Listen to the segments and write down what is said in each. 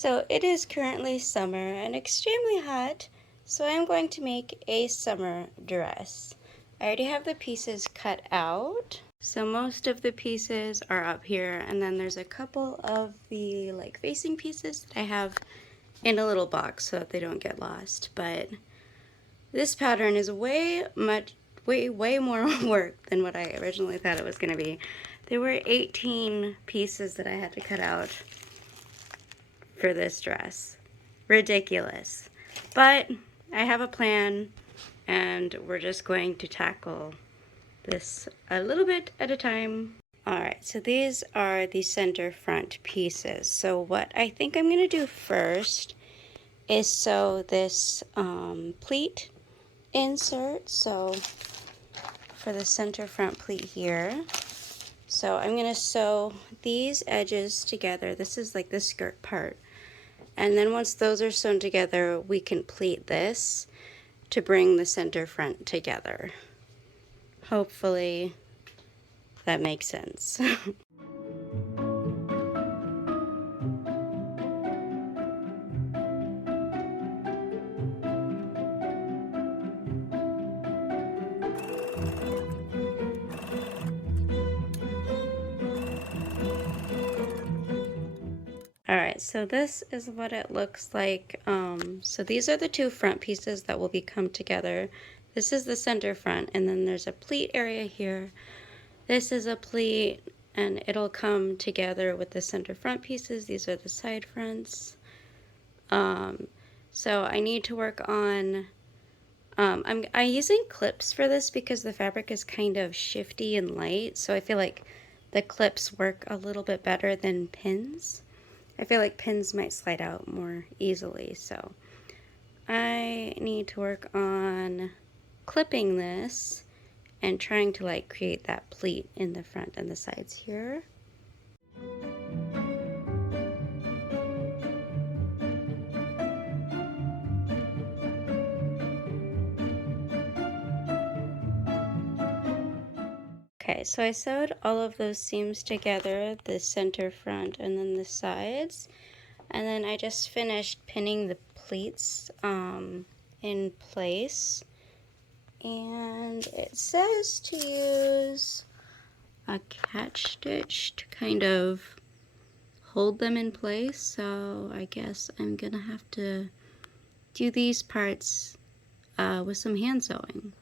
So it is currently summer and extremely hot, so I'm going to make a summer dress. I already have the pieces cut out. So most of the pieces are up here, and then there's a couple of the facing pieces that I have in a little box so that they don't get lost. But this pattern is way more work than what I originally thought it was going to be. There were 18 pieces that I had to cut out for this dress. Ridiculous. But I have a plan, and we're just going to tackle this a little bit at a time. Alright, so these are the center front pieces. So what I think I'm going to do first is sew this pleat insert. So for the center front pleat here. So I'm going to sew these edges together. This is like the skirt part. And then once those are sewn together, we can pleat this to bring the center front together. Hopefully that makes sense. Alright, so this is what it looks like. So these are the two front pieces that will be come together. This is the center front, and then there's a pleat area here. This is a pleat, and it'll come together with the center front pieces. These are the side fronts. So I need to work on, I'm using clips for this because the fabric is kind of shifty and light, so I feel like the clips work a little bit better than pins. I feel like pins might slide out more easily, so I need to work on clipping this and trying to create that pleat in the front and the sides here. Okay, so I sewed all of those seams together, the center front and then the sides, and then I just finished pinning the pleats in place. And it says to use a catch stitch to kind of hold them in place, so I guess I'm gonna have to do these parts with some hand sewing.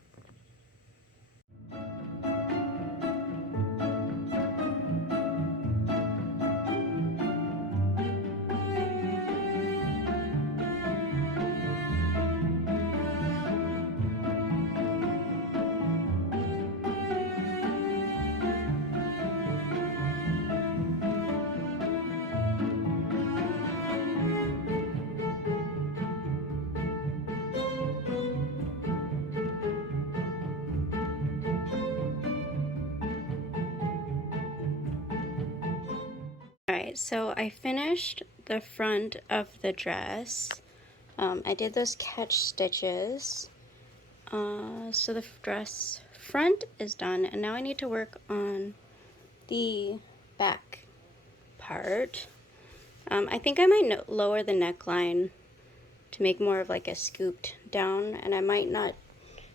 Alright, so I finished the front of the dress. I did those catch stitches. So the dress front is done, and now I need to work on the back part. I think I might lower the neckline to make more of a scooped down, and I might not,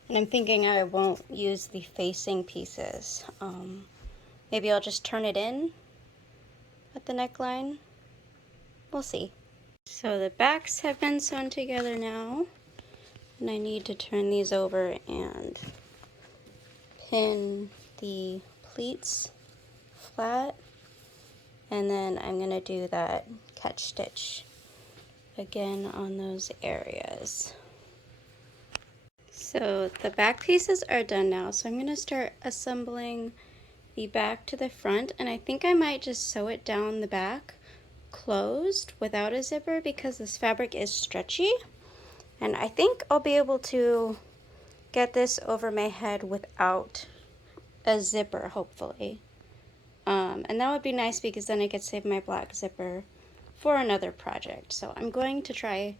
and I'm thinking I won't use the facing pieces. Maybe I'll just turn it in at the neckline. We'll see. So the backs have been sewn together now, and I need to turn these over and pin the pleats flat, and then I'm going to do that catch stitch again on those areas. So the back pieces are done now, so I'm going to start assembling the back to the front, and I think I might just sew it down the back closed without a zipper because this fabric is stretchy, and I think I'll be able to get this over my head without a zipper, hopefully. And that would be nice because then I could save my black zipper for another project. So I'm going to try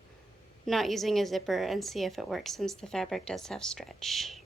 not using a zipper and see if it works since the fabric does have stretch.